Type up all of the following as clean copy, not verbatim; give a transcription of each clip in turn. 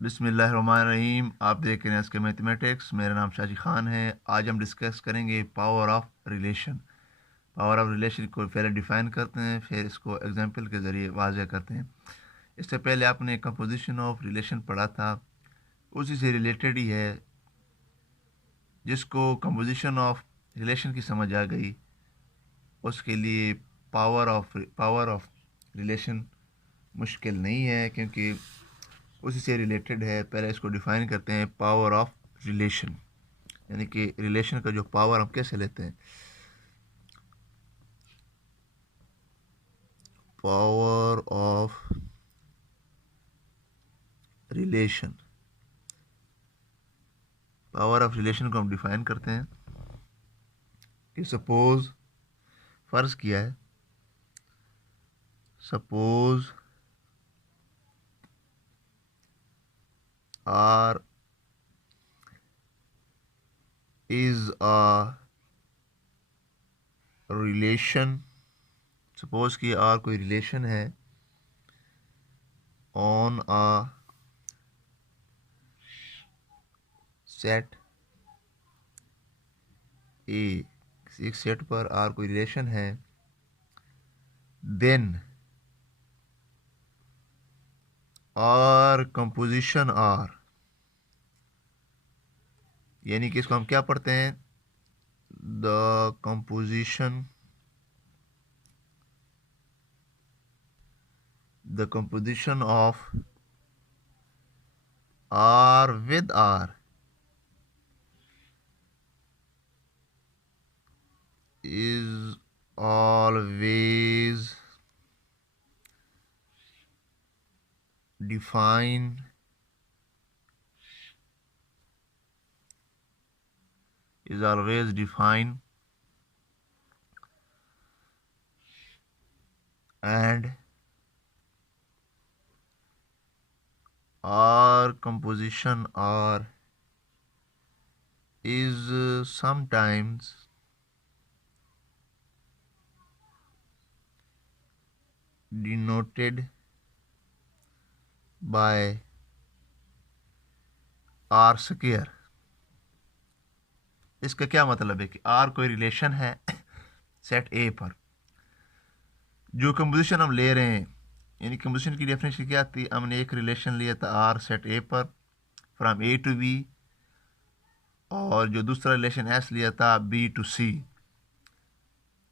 बिस्मिल्लाहिर्रहमानिर्रहीम। आप देख रहे हैं इसके मैथमेटिक्स। मेरा नाम शाजी खान है। आज हम डिस्कस करेंगे power of relation. Power of relation को पहले डिफ़ाइन करते हैं, फिर इसको एग्जांपल के ज़रिए वाज़ह करते हैं। इससे पहले आपने कंपोजिशन ऑफ रिलेशन पढ़ा था, उसी से रिलेटेड ही है। जिसको कंपोजिशन ऑफ रिलेशन की समझ आ गई, उसके लिए पावर ऑफ रिलेशन मुश्किल नहीं है, क्योंकि उसी से रिलेटेड है। पहले इसको डिफ़ाइन करते हैं, पावर ऑफ रिलेशन, यानी कि रिलेशन का जो पावर हम कैसे लेते हैं। Power of relation, power of relation को हम डिफाइन करते हैं कि सपोज, फ़र्ज़ किया है, suppose R is a relation. Suppose कि आर कोई रिलेशन है ऑन अ सेट ए। एक सेट पर आर कोई रिलेशन है, देन आर कंपोजिशन आर, यानी कि इसको हम क्या पढ़ते हैं, the composition, the composition of R with R is always defined and R composition R is sometimes denoted by R square। इसका क्या मतलब है कि R कोई रिलेशन है सेट ए पर, जो कंपोजिशन हम ले रहे हैं, यानी कंपोजिशन की डेफिनेशन क्या थी, हमने एक रिलेशन लिया था आर सेट ए पर फ्रॉम ए टू बी, और जो दूसरा रिलेशन एस लिया था बी टू सी।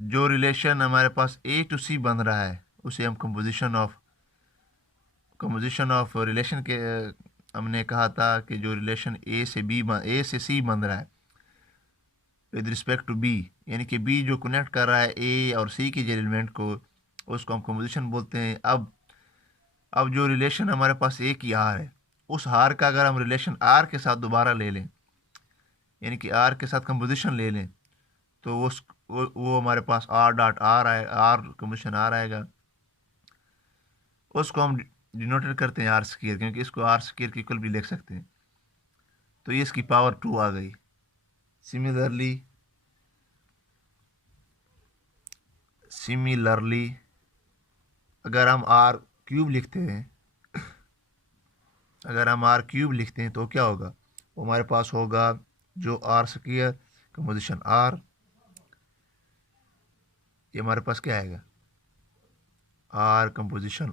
जो रिलेशन हमारे पास ए टू सी बन रहा है उसे हम कंपोजिशन ऑफ रिलेशन के हमने कहा था कि जो रिलेशन ए से सी बन रहा है विद रिस्पेक्ट टू बी, यानी कि बी जो कनेक्ट कर रहा है ए और सी के एलिमेंट को, उसको हम कंपोजिशन बोलते हैं। अब जो रिलेशन हमारे पास ए की आर है, उस आर का अगर हम रिलेशन आर के साथ दोबारा ले लें, यानी कि आर के साथ कंपोजिशन ले लें, तो वो हमारे पास आर डॉट आर आए, आर कंपोजिशन आर आएगा। उसको हम डिनोटेड करते हैं आर स्क्वायर, क्योंकि इसको आर स्क्वायर की इक्वल भी लिख सकते हैं। तो ये इसकी पावर 2 आ गई। सिमिलरली अगर हम आर क्यूब लिखते हैं, तो क्या होगा, वो हमारे पास होगा जो आर स्क्वायर कंपोजिशन आर, ये हमारे पास क्या आएगा, आर कंपोजिशन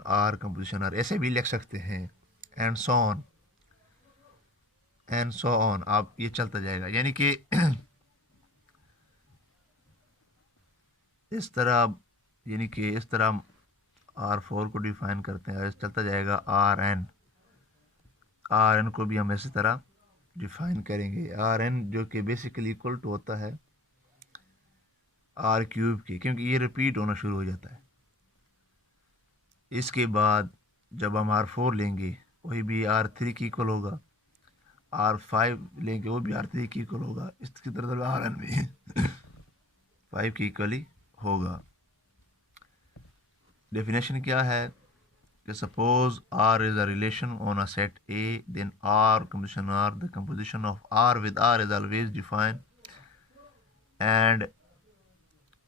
आर, ऐसे भी लिख सकते हैं। एंड सो ऑन आप ये चलता जाएगा, यानी कि इस तरह, हम R4 को डिफाइन करते हैं, ऐसे चलता जाएगा। आर एन को भी हम इसी तरह डिफाइन करेंगे। आर एन जो कि बेसिकली इक्वल टू होता है आर क्यूब के, क्योंकि ये रिपीट होना शुरू हो जाता है। इसके बाद जब हम R4 लेंगे, वही भी R3 की इक्वल होगा। R5 लेंगे, वो भी R3 की इक्वल होगा। इसकी तरह आर एन भी 5 की इक्वली होगा। डेफिनेशन क्या है कि suppose R is a relation on a set A, then R composition R, the composition of R with R is always defined, and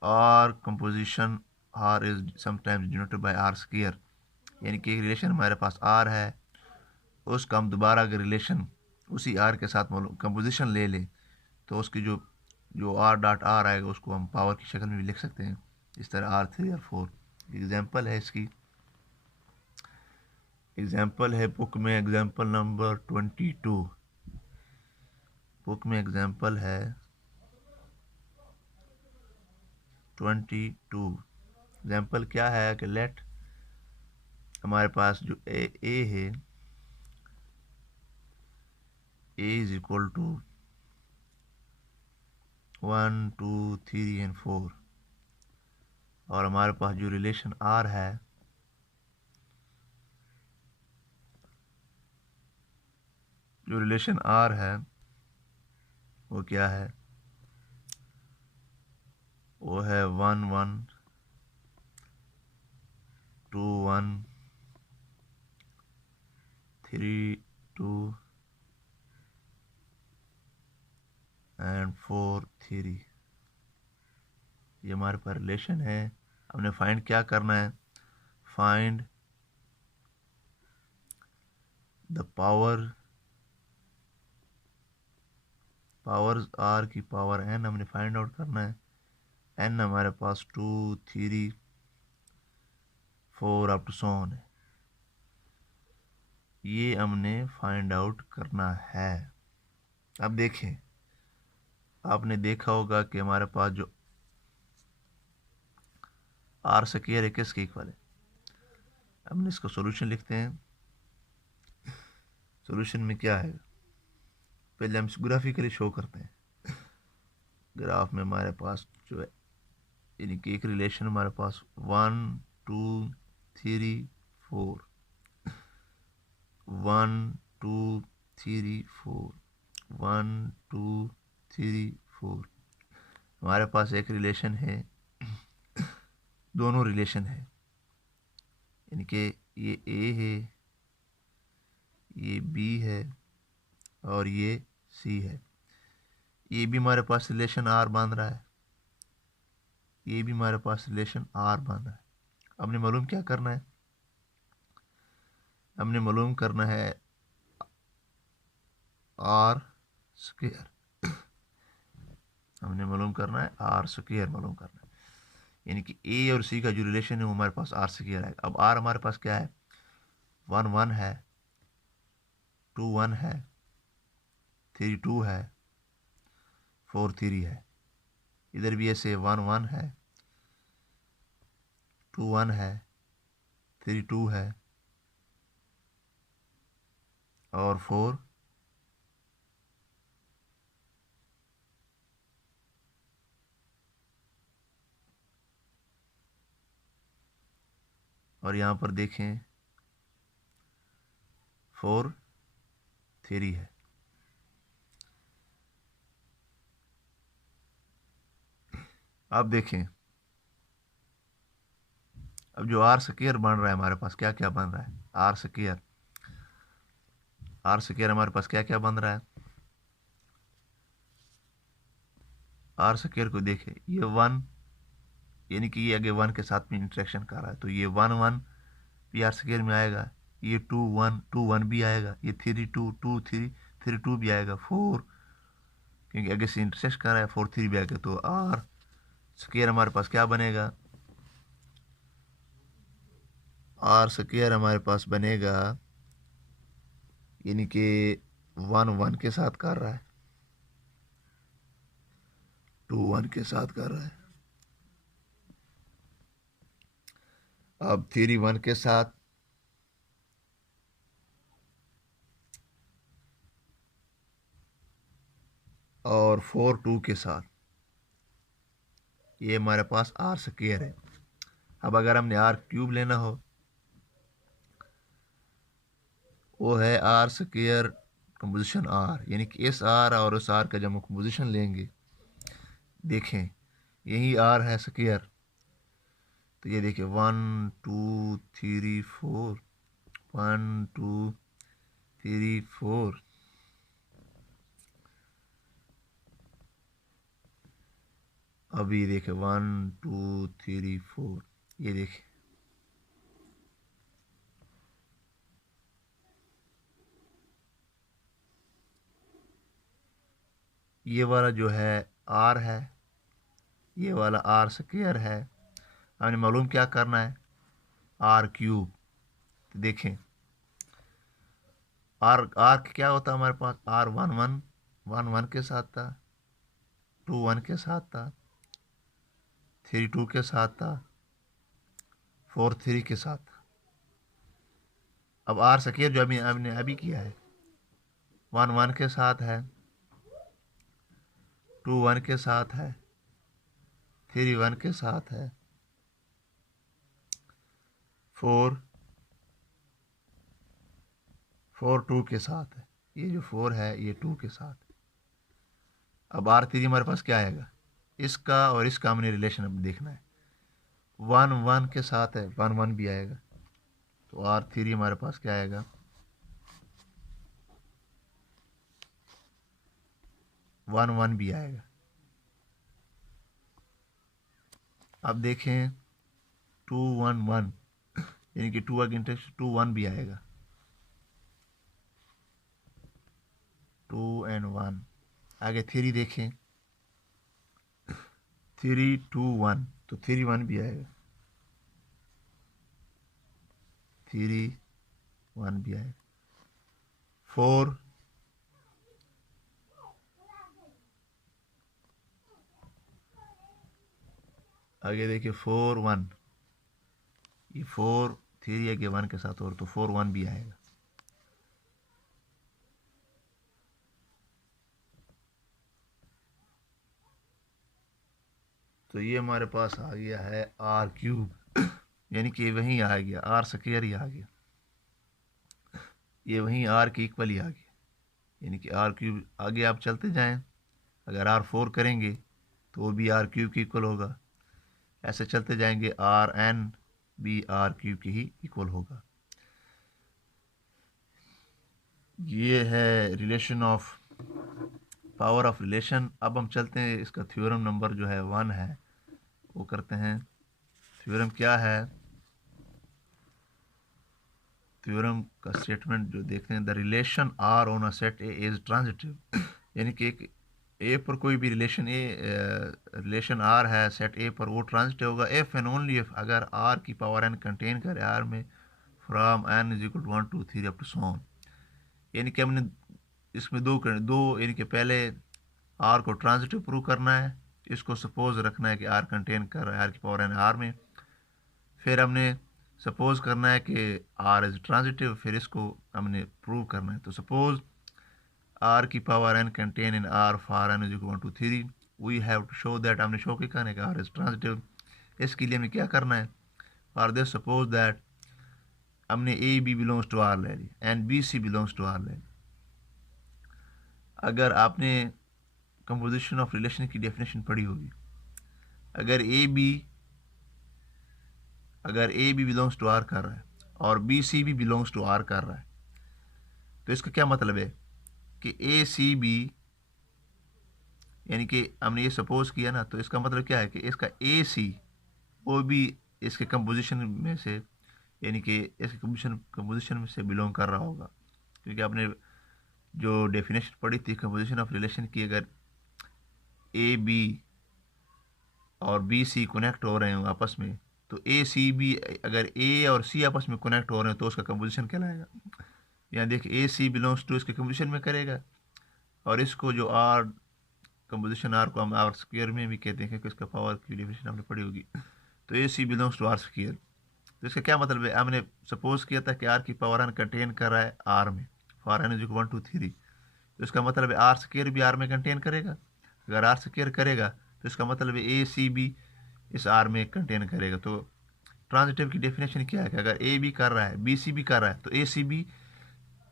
R composition R is sometimes denoted by R square। यानी कि एक relation हमारे पास R है, उसका हम दोबारा अगर relation उसी आर के साथ कंपोजिशन ले लें तो उसकी जो जो आर डॉट आर आएगा उसको हम पावर की शक्ल में भी लिख सकते हैं, इस तरह R3 और 4। एग्जांपल है इसकी, एग्जांपल है बुक में एग्जांपल नंबर 22। बुक में एग्जांपल है 22। एग्जांपल क्या है कि लेट हमारे पास जो ए है, ए इज इक्वल टू 1 2 3 एंड 4, और हमारे पास जो रिलेशन आर है जो रिलेशन आर है वो क्या है, वो है 1 1 2 1 3 2 एंड 4 3। ये हमारे पास रिलेशन है। हमने फाइंड क्या करना है, फाइंड द पावर्स आर की पावर एन हमने फाइंड आउट करना है। एन हमारे पास 2 3 4 अप टू सो ऑन है, ये हमने फाइंड आउट करना है। अब देखें, आपने देखा होगा कि हमारे पास जो आर स्क्वायर है किसके इक्वल है। हमने इसका सॉल्यूशन लिखते हैं। सॉल्यूशन में क्या है, पहले हम ग्राफिकली शो करते हैं। ग्राफ में हमारे पास जो है, यानी कि एक रिलेशन हमारे पास 1 2 3 4 1 2 3 4 1 2 3 4। हमारे पास एक रिलेशन है, दोनों रिलेशन है, यानी कि ये ए है, ये बी है और ये सी है। ये भी हमारे पास रिलेशन आर बांध रहा है, ये भी हमारे पास रिलेशन आर बांध रहा है। हमने मालूम क्या करना है, हमने मालूम करना है आर स्क्वायर। हमने मालूम करना है आर स्क्वायर मालूम करना है, यानी कि ए और सी का जो रिलेशन है वो हमारे पास आर स्क्वायर है। अब आर हमारे पास क्या है, 1 1 है, 2 1 है, 3 2 है, 4 3 है। इधर भी ऐसे 1 1 है, 2 1 है, 3 2 है और 4 और यहाँ पर देखें 4 3 है। अब देखें, अब जो आर स्क्वायर बन रहा है हमारे पास क्या क्या बन रहा है, आर स्क्वायर हमारे पास क्या क्या बन रहा है। आर स्क्वायर को देखें, ये 1, यानी कि ये आगे 1 के साथ में इंटरेक्शन कर रहा है, तो ये 1 1 भी आर स्क्वायर में आएगा, ये 2 1 2 1 भी आएगा, ये 3 2 2 3 3 2 भी आएगा, 4 क्योंकि आगे से इंटरसेक्ट कर रहा है 4 3 भी आएगा, तो आर स्क्वायर हमारे पास क्या बनेगा, आर स्क्वायर हमारे पास बनेगा, यानी कि 1 1 के साथ कर रहा है, 2 1 के साथ कर रहा है, अब 3 1 के साथ, और 4 2 के साथ। ये हमारे पास आर स्क्वायर है। अब अगर हमने आर क्यूब लेना हो, वो है आर स्क्वायर कंपोजिशन आर, यानी कि इस आर और उस आर का जब हम कंपोजिशन लेंगे, देखें यही आर है स्क्वायर, तो ये देखिए 1 2 3 4 1 2 3 4, अभी देखे 1 2 3 4, ये देखे ये वाला जो है आर है, ये वाला आर स्क्वायर है। हमने मालूम क्या करना है, आर क्यूब। तो देखें आर आर क्या होता है हमारे पास, R one one one one के साथ था, टू वन के साथ था, थ्री टू के साथ था, फोर थ्री के साथ था। अब आर स्क्वायर जो अभी हमने अभी किया है, वन वन के साथ है, टू वन के साथ है, थ्री वन के साथ है, फोर फोर टू के साथ है। ये जो फोर है ये टू के साथ है। अब आर थ्री हमारे पास क्या आएगा, इसका और इसका हमने रिलेशन अब देखना है। वन वन के साथ है, वन वन भी आएगा, तो आर थ्री हमारे पास क्या आएगा, वन वन भी आएगा। अब देखें टू वन वन, यानी कि टू अगेंस्ट टू वन भी आएगा, टू एंड वन। आगे थ्री देखें, थ्री टू वन, तो थ्री वन भी आएगा, थ्री वन भी आएगा। फोर, आगे देखिए फोर वन, ये फोर थ्री आगे वन के साथ और, तो फोर वन भी आएगा। तो ये हमारे पास आ गया है आर क्यूब, यानी कि वहीं आ गया, आर स्क्वायर ही आ गया, ये वहीं आर के इक्वल ही आ गया, यानी कि आर क्यूब। आगे आप चलते जाएं, अगर आर फोर करेंगे तो वो भी आर क्यूब की इक्वल होगा। ऐसे चलते जाएंगे, आर एन भी आर क्यूब की ही इक्वल होगा। ये है relation of, power of relation. अब हम चलते हैं, इसका थ्योरम नंबर जो है वन है वो करते हैं। थ्योरम क्या है, थ्योरम का स्टेटमेंट जो देखते हैं, the relation R on a set A is transitive, यानी कि एक ए पर कोई भी रिलेशन रिलेशन आर है सेट ए पर, वो ट्रांजिटिव होगा इफ एंड ओनली इफ, अगर आर की पावर एन कंटेन करे आर में from n is equal to one two three up to so on. यानी कि हमने इसमें दो यानी कि पहले आर को ट्रांजिटिव प्रूव करना है, इसको सपोज रखना है कि आर कंटेन कर रहा है आर की पावर एन आर में, फिर हमने सपोज करना है कि आर इज ट्रांजिटिव, फिर इसको हमने प्रूव करना है। तो सपोज आर की power n contain in R for n is equal to three, we have to show that, हमने शो के कहना है कि आर इज ट्रांजिटिव। इसके लिए हमें क्या करना है, फॉर दिस सपोज दैट हमने a b belongs to R ले ली and b c belongs to R ले ली। अगर आपने कंपोजिशन ऑफ रिलेशन की डेफिनेशन पढ़ी होगी, अगर a b belongs to R कर रहा है और बी सी भी बिलोंग्स टू आर कर रहा है, तो इसका क्या मतलब है कि ए सी बी, यानी कि हमने ये सपोज किया ना, तो इसका मतलब क्या है कि इसका ए सी वो भी इसके कंपोजिशन में से, यानी कि इसके कंपोजिशन में से बिलोंग कर रहा होगा। क्योंकि आपने जो डेफिनेशन पढ़ी थी कंपोजिशन ऑफ रिलेशन की, अगर ए बी और बी सी कनेक्ट हो रहे हैं आपस में, तो ए सी बी, अगर ए और सी आपस में कनेक्ट हो रहे हैं तो उसका कंपोजिशन कहलाएगा। यहाँ देखिए ए सी बिलोंग्स टू इसके कंपोजिशन में करेगा, और इसको जो आर कंपोजिशन आर को हम आर स्क्वायर में भी कहते हैं क्योंकि इसका पावर की डेफिनेशन आपने पढ़ी होगी। तो ए सी बिलोंग्स टू आर स्क्वायर, तो इसका क्या मतलब है, हमने सपोज किया था कि आर की पावर एन कंटेन कर रहा है आर में for n is equal one two three, तो इसका मतलब है आर स्क्वायर भी आर में कंटेन करेगा। अगर आर स्क्वायर करेगा तो इसका मतलब है ए सी बी इस आर में कंटेन करेगा। तो ट्रांजिटिव की डेफिनेशन क्या है कि अगर ए बी कर रहा है बी सी भी कर रहा है, तो ए सी बी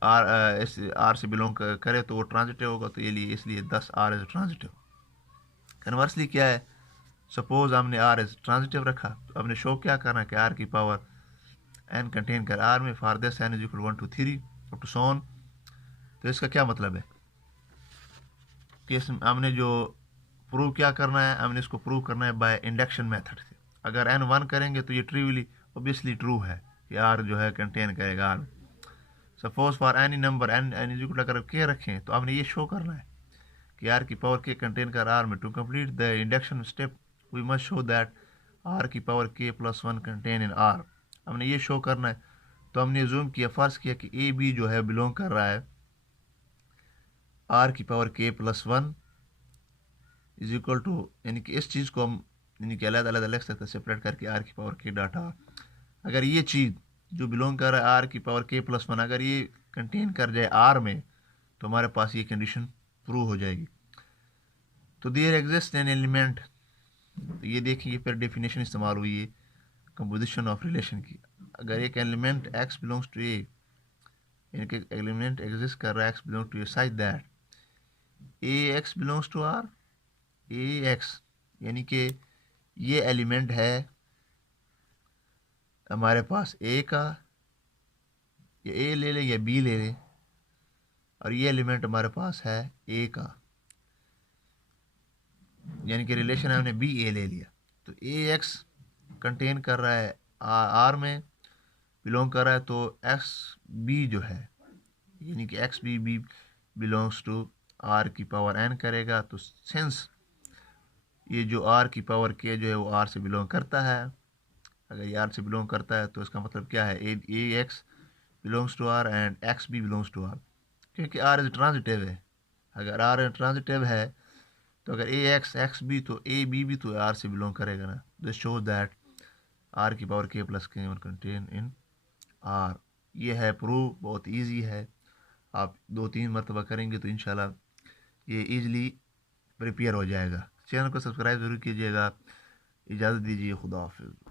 आर से बिलोंग करे तो वो ट्रांजिटिव होगा। तो ये लिए इसलिए 10 आर इज ट्रांजिटिव। कन्वर्सली क्या है, सपोज हमने आर इज ट्रांजिटिव रखा, तो हमने शो क्या करना है कि आर की पावर एन कंटेन कर आर में for this n is equal one two three up to सोन। तो इसका क्या मतलब है कि हमने जो प्रूव क्या करना है, हमने इसको प्रूव करना है बाय इंडक्शन मेथड से। अगर एन वन करेंगे तो ये ट्रिवली ऑब्वियसली ट्रू है कि आर जो है कंटेन करेगा R. Suppose for any number n n is equal अगर के रखें, तो हमने ये शो करना है कि आर की पावर के कंटेन कर आर में। To complete the induction step we must show that R की power k plus one contain in R. हमने ये शो करना है, तो हमने जूम किया, फ़र्ज़ किया कि ए बी जो है बिलोंग कर रहा है आर की power k plus one is equal to, यानी कि इस चीज़ को हम यानी कि अलग अलग लिख सकते हैं सेपरेट करके आर की पावर के डाटा। अगर ये चीज़ जो बिलोंग कर रहा है आर की पावर के प्लस वन अगर ये कंटेन कर जाए आर में, तो हमारे पास ये कंडीशन प्रूव हो जाएगी। तो देयर एग्जिस्ट एन एलिमेंट, तो ये देखिए फिर डेफिनेशन इस्तेमाल हुई है कंपोजिशन ऑफ रिलेशन की। अगर एक element x belongs to A, यानी कि एलिमेंट एग्जिस्ट कर रहा है x belong to A such that a x belongs to R, a x यानी कि ये एलिमेंट है हमारे पास ए का, या ए ले लें या बी ले लें, और ये एलिमेंट हमारे पास है ए का, यानी कि रिलेशन है हमने बी ए ले लिया। तो ए एक्स कंटेन कर रहा है आर में बिलोंग कर रहा है, तो एक्स बी जो है यानी कि x b b belongs to R की पावर एन करेगा। तो सिंस ये जो आर की पावर के जो है वो आर से बिलोंग करता है, अगर ये आर से बिलोंग करता है तो इसका मतलब क्या है, a x belongs to R and x b belongs to R, क्योंकि आर इज ट्रांजिटिव है। अगर आर ट्रांजिटिव है तो अगर ए एक्स एक्स बी तो ए बी भी तो आर से बिलोंग करेगा ना। दिस शोज दैट आर की पावर के प्लस के कंटेन इन आर। ये है प्रूफ, बहुत इजी है, आप 2-3 मरतबा करेंगे तो इंशाल्लाह ये ईज़िली प्रिपेयर हो जाएगा। चैनल को सब्सक्राइब ज़रूर कीजिएगा। इजाज़त दीजिए, खुदा हाफिज़।